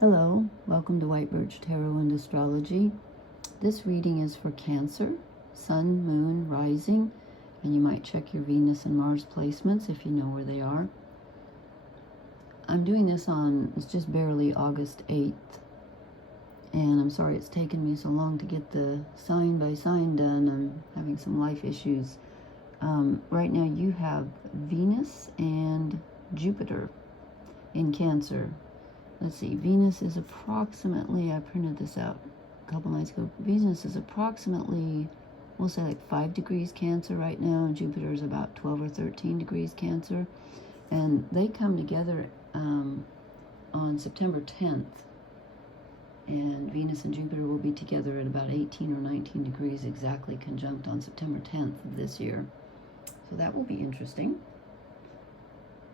Hello, welcome to White Birch Tarot and Astrology. This reading is for Cancer, Sun, Moon, Rising, and you might check your Venus and Mars placements if you know where they are. I'm doing this on, it's just barely August 8th, and I'm sorry it's taken me so long to get the sign by sign done. I'm having some life issues. Right now you have Venus and Jupiter in Cancer. Let's see, Venus is approximately, I printed this out a couple nights ago. Venus is approximately, we'll say like 5 degrees Cancer right now, and Jupiter is about 12 or 13 degrees Cancer. And they come together on September 10th. And Venus and Jupiter will be together at about 18 or 19 degrees exactly conjunct on September 10th of this year. So that will be interesting.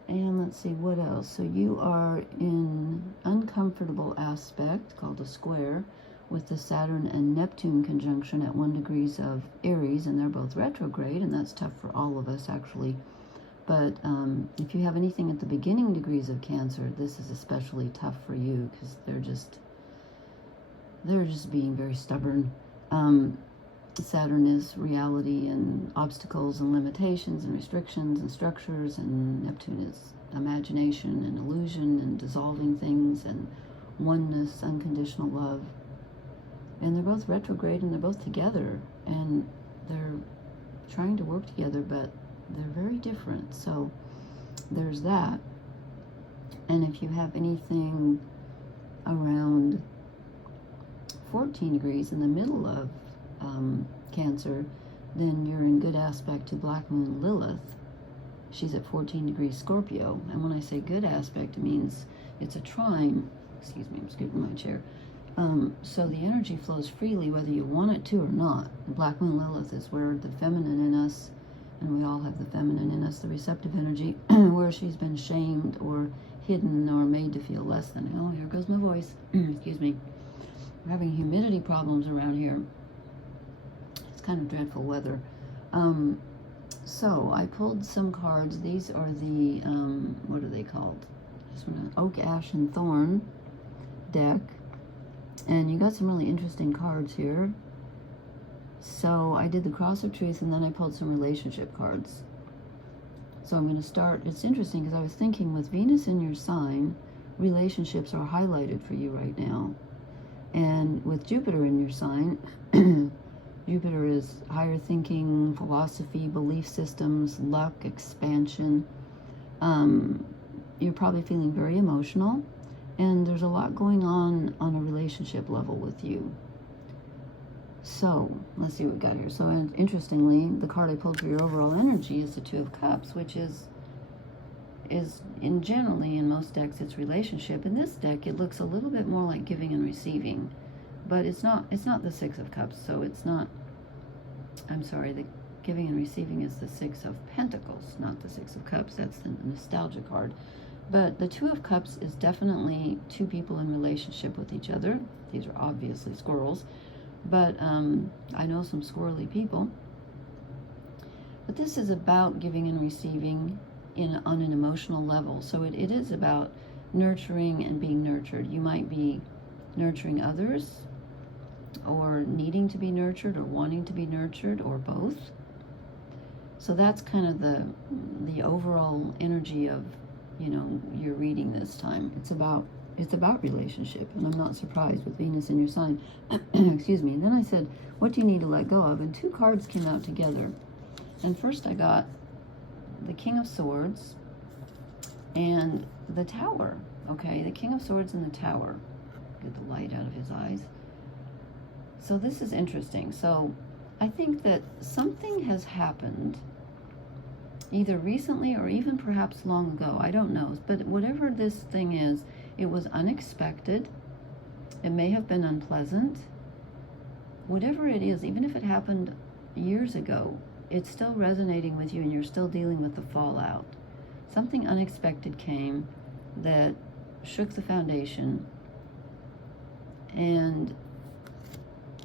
And let's see, what else? So you are in uncomfortable aspect called a square with the Saturn and Neptune conjunction at 1 degrees of Aries, and they're both retrograde, and that's tough for all of us actually. But if you have anything at the beginning degrees of Cancer, this is especially tough for you because they're just being very stubborn. Saturn is reality and obstacles and limitations and restrictions and structures, and Neptune is imagination and illusion and dissolving things and oneness, unconditional love. And they're both retrograde and they're both together, and they're trying to work together, but they're very different. So there's that. And if you have anything around 14 degrees in the middle of Cancer, then you're in good aspect to Black Moon Lilith. She's at 14 degrees Scorpio, and when I say good aspect, it means it's a trine. Excuse me, I'm scooting my chair. So the energy flows freely whether you want it to or not. The Black Moon Lilith is where the feminine in us, and we all have the feminine in us, the receptive energy, where she's been shamed or hidden or made to feel less than. Oh, here goes my voice. Excuse me. We're having humidity problems around here. It's kind of dreadful weather. So I pulled some cards. These are the, what are they called? Just an Oak, Ash, and Thorn deck. And you got some really interesting cards here. So I did the Cross of Truth, and then I pulled some relationship cards. So I'm going to start. It's interesting because I was thinking with Venus in your sign, relationships are highlighted for you right now. And with Jupiter in your sign, Jupiter is higher thinking, philosophy, belief systems, luck, expansion. You're probably feeling very emotional, and there's a lot going on a relationship level with you. So let's see what we got here. So interestingly, the card I pulled for your overall energy is the Two of Cups, which is in generally in most decks it's relationship. In this deck it looks a little bit more like giving and receiving, but it's not the Six of Cups, so it's not, I'm sorry, the giving and receiving is the Six of Pentacles, not the Six of Cups. That's the nostalgia card. But the Two of Cups is definitely two people in relationship with each other. These are obviously squirrels, but I know some squirrely people. But this is about giving and receiving on an emotional level. So it is about nurturing and being nurtured. You might be nurturing others, or needing to be nurtured, or wanting to be nurtured, or both. So that's kind of the overall energy of, you know, your reading this time. It's about relationship, and I'm not surprised with Venus in your sign. Excuse me. And then I said, what do you need to let go of? And two cards came out together. And first I got the King of Swords and the Tower. Okay, the King of Swords and the Tower. Get the light out of his eyes. So this is interesting. So I think that something has happened either recently or even perhaps long ago. I don't know. But whatever this thing is, it was unexpected. It may have been unpleasant. Whatever it is, even if it happened years ago, it's still resonating with you, and you're still dealing with the fallout. Something unexpected came that shook the foundation. And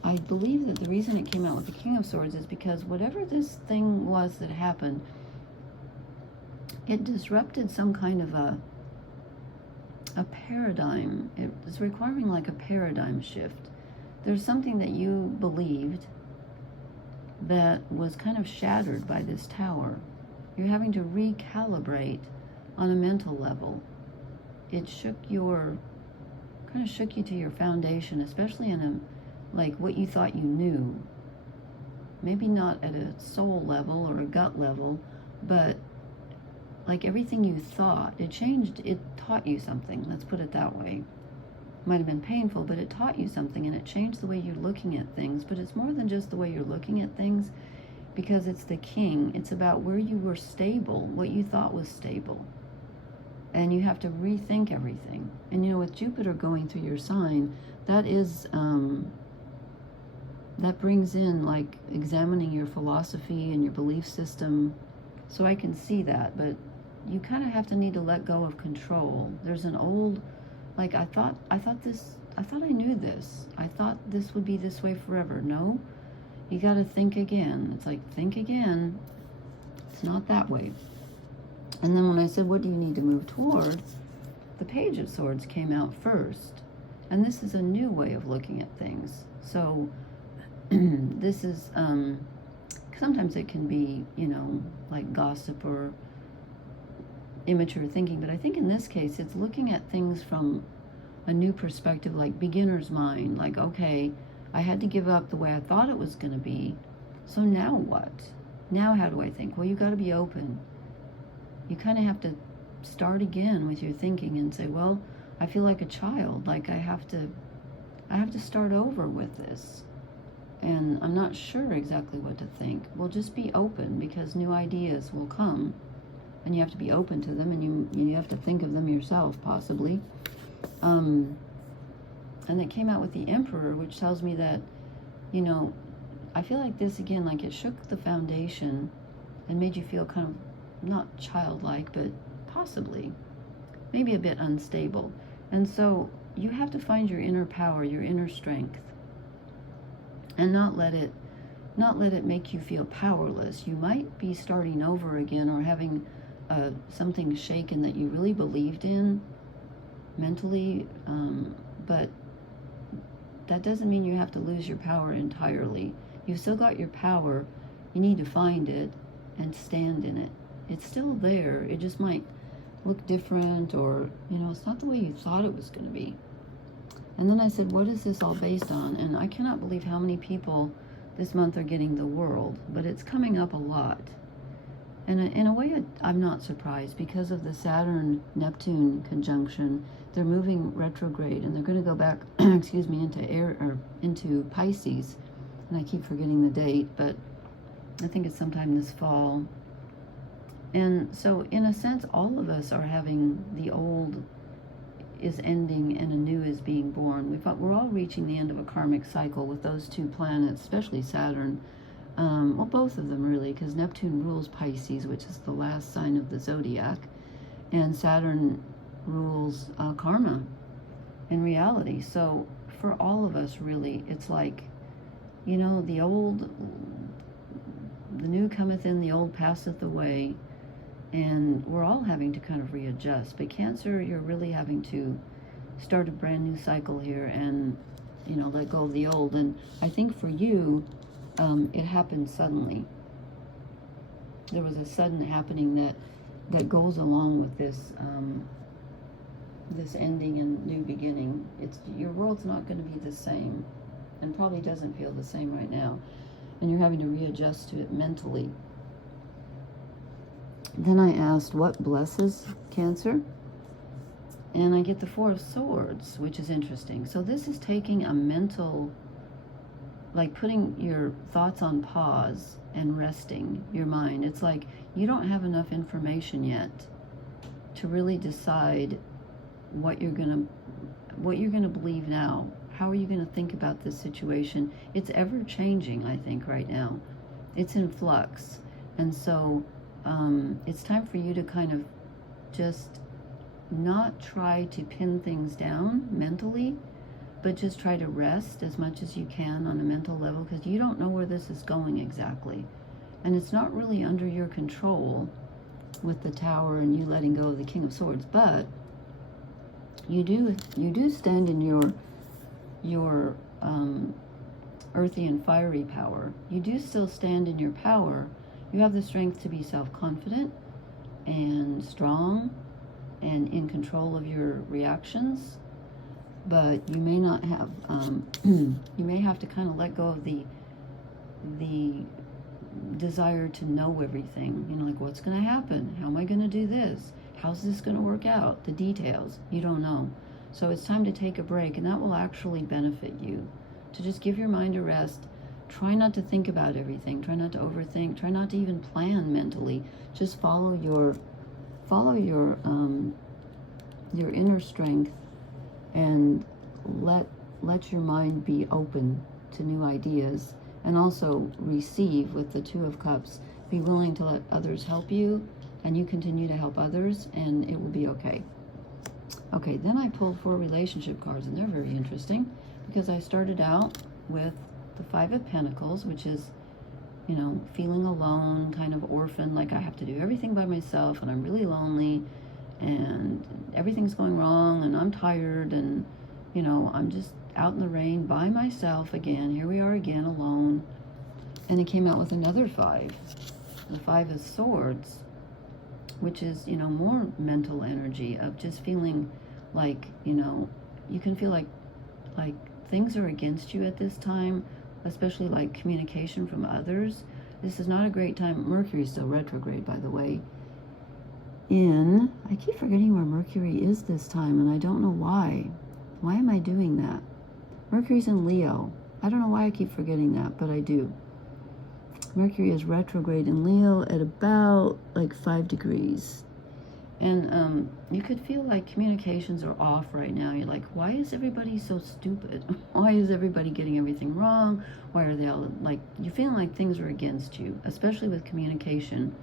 I believe that the reason it came out with the King of Swords is because whatever this thing was that happened, it disrupted some kind of a a paradigm. It's requiring like a paradigm shift. There's something that you believed that was kind of shattered by this tower. You're having to recalibrate on a mental level. It kind of shook you to your foundation, especially in a, like what you thought you knew. Maybe not at a soul level or a gut level, but like everything you thought, it changed, it taught you something, let's put it that way. Might have been painful, but it taught you something, and it changed the way you're looking at things. But it's more than just the way you're looking at things, because it's the king. It's about where you were stable, what you thought was stable. And you have to rethink everything. And you know, with Jupiter going through your sign, that is, that brings in like examining your philosophy and your belief system. So I can see that, but you kind of have to need to let go of control. There's an old, like I thought I knew this. I thought this would be this way forever. No, you got to think again. It's like, think again. It's not that way. And then when I said, what do you need to move toward? The Page of Swords came out first. And this is a new way of looking at things. So this is, sometimes it can be, you know, like gossip or immature thinking, but I think in this case it's looking at things from a new perspective, like beginner's mind. Like, okay, I had to give up the way I thought it was going to be, so now what? Now how do I think? Well, you got to be open. You kind of have to start again with your thinking and say, well, I feel like a child, like I have to start over with this, and I'm not sure exactly what to think. Well, just be open, because new ideas will come. And you have to be open to them, and you have to think of them yourself, possibly. And it came out with the Emperor, which tells me that, you know, I feel like this, again, like it shook the foundation and made you feel kind of not childlike, but possibly maybe a bit unstable. And so you have to find your inner power, your inner strength, and not let it make you feel powerless. You might be starting over again, or having something shaken that you really believed in mentally, but that doesn't mean you have to lose your power entirely. You've still got your power. You need to find it and stand in it. It's still there. It just might look different, or, you know, it's not the way you thought it was going to be. And then I said, what is this all based on? And I cannot believe how many people this month are getting the World, but it's coming up a lot. And in a way, I'm not surprised, because of the Saturn-Neptune conjunction. They're moving retrograde, and they're going to go back, excuse me, into Pisces. And I keep forgetting the date, but I think it's sometime this fall. And so, in a sense, all of us are having the old is ending and a new is being born. We're all reaching the end of a karmic cycle with those two planets, especially Saturn. Well, both of them really, because Neptune rules Pisces, which is the last sign of the zodiac, and Saturn rules karma and reality. So for all of us, really, it's like, you know, the new cometh in, the old passeth away, and we're all having to kind of readjust. But Cancer, you're really having to start a brand new cycle here, and, you know, let go of the old. And I think for you, it happened suddenly. There was a sudden happening that goes along with this this ending and new beginning. Your world's not going to be the same, and probably doesn't feel the same right now, and you're having to readjust to it mentally. Then I asked, what blesses Cancer? And I get the Four of Swords, which is interesting. So this is taking a mental, like putting your thoughts on pause and resting your mind. It's like you don't have enough information yet to really decide what you're gonna believe now. How are you gonna think about this situation? It's ever changing, I think, right now. It's in flux. And so it's time for you to kind of just not try to pin things down mentally, but just try to rest as much as you can on a mental level, because you don't know where this is going exactly. And it's not really under your control with the Tower and you letting go of the King of Swords. But you do stand in your earthy and fiery power. You do still stand in your power. You have the strength to be self-confident and strong and in control of your reactions, but you may not have you may have to kind of let go of the desire to know everything. You know, like, what's going to happen? How am I going to do this? How's this going to work out? The details, you don't know. So it's time to take a break, and that will actually benefit you. To just give your mind a rest. Try not to think about everything. Try not to overthink. Try not to even plan mentally. Just follow your inner strength, and let your mind be open to new ideas, and also receive with the Two of Cups. Be willing to let others help you, and you continue to help others, and it will be okay. Okay, then I pulled 4 relationship cards, and they're very interesting because I started out with the 5 of Pentacles, which is, you know, feeling alone, kind of orphan, like I have to do everything by myself, and I'm really lonely, and everything's going wrong, and I'm tired, and, you know, I'm just out in the rain by myself again. Here we are again, alone. And it came out with another 5. The 5 of Swords, which is, you know, more mental energy of just feeling like, you know, you can feel like things are against you at this time, especially like communication from others. This is not a great time. Mercury is still retrograde, by the way. I keep forgetting where Mercury is this time, and I don't know why. Why am I doing that? Mercury's in Leo. I don't know why I keep forgetting that, but I do. Mercury is retrograde in Leo at about like 5 degrees. And you could feel like communications are off right now. You're like, why is everybody so stupid? Why is everybody getting everything wrong? Why are they all like, you're feeling like things are against you, especially with communication.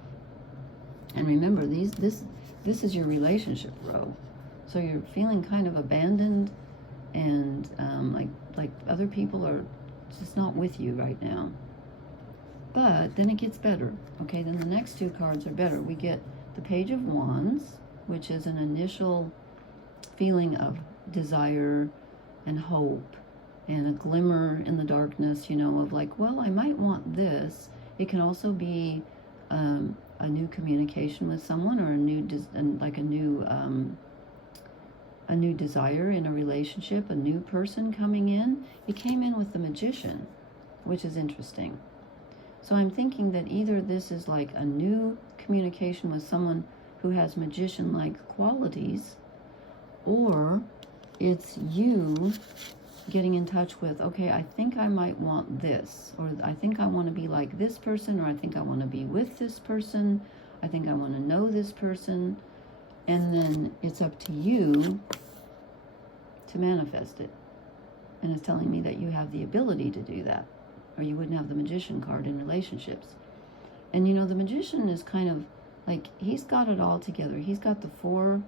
And remember, this is your relationship row. So you're feeling kind of abandoned, and like other people are just not with you right now. But then it gets better. Okay, then the next 2 cards are better. We get the Page of Wands, which is an initial feeling of desire and hope and a glimmer in the darkness, you know, of like, well, I might want this. It can also be a new communication with someone, or a new desire in a relationship, a new person coming in. It came in with the Magician, which is interesting. So I'm thinking that either this is like a new communication with someone who has magician-like qualities, or it's you getting in touch with, okay, I think I might want this, or I think I want to be like this person, or I think I want to be with this person, I think I want to know this person, and then it's up to you to manifest it. And it's telling me that you have the ability to do that, or you wouldn't have the Magician card in relationships. And you know, the Magician is kind of like, he's got it all together. He's got the 4,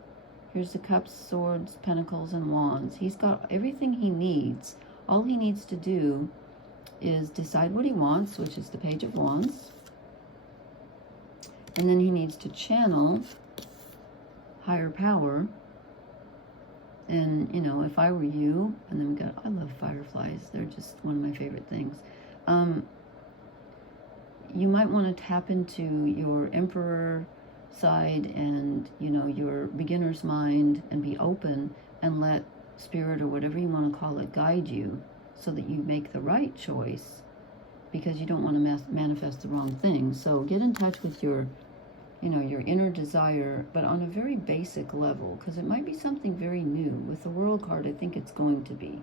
here's the Cups, Swords, Pentacles, and Wands. He's got everything he needs. All he needs to do is decide what he wants, which is the Page of Wands. And then he needs to channel higher power. And, you know, if I were you, and then we got, I love fireflies. They're just one of my favorite things. You might want to tap into your Emperor side and, you know, your beginner's mind, and be open and let spirit, or whatever you want to call it, guide you so that you make the right choice, because you don't want to manifest the wrong thing. So get in touch with your, you know, your inner desire, but on a very basic level, because it might be something very new. With the World card, I think it's going to be.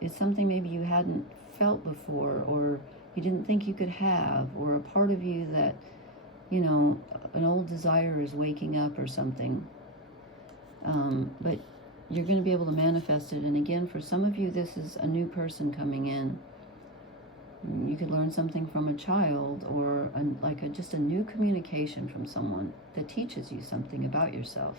It's something maybe you hadn't felt before, or you didn't think you could have, or a part of you that, you know, an old desire is waking up or something. But you're going to be able to manifest it. And again, for some of you, this is a new person coming in. You could learn something from a child, or just a new communication from someone that teaches you something about yourself.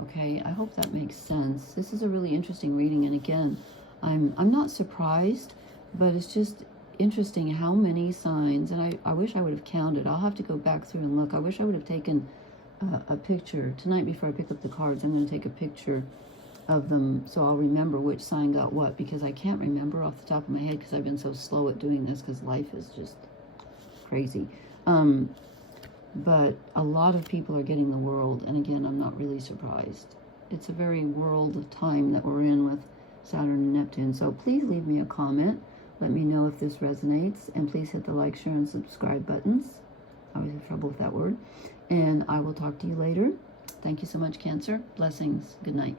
Okay, I hope that makes sense. This is a really interesting reading, and again, I'm not surprised, but it's just interesting how many signs, and I wish I would have counted. I'll have to go back through and look. I wish I would have taken a picture. Tonight before I pick up the cards, I'm going to take a picture of them so I'll remember which sign got what, because I can't remember off the top of my head because I've been so slow at doing this because life is just crazy. But a lot of people are getting the world, and again, I'm not really surprised. It's a very world time that we're in with Saturn and Neptune. So please leave me a comment. Let me know if this resonates, and please hit the like, share, and subscribe buttons. I always have trouble with that word. And I will talk to you later. Thank you so much, Cancer. Blessings. Good night.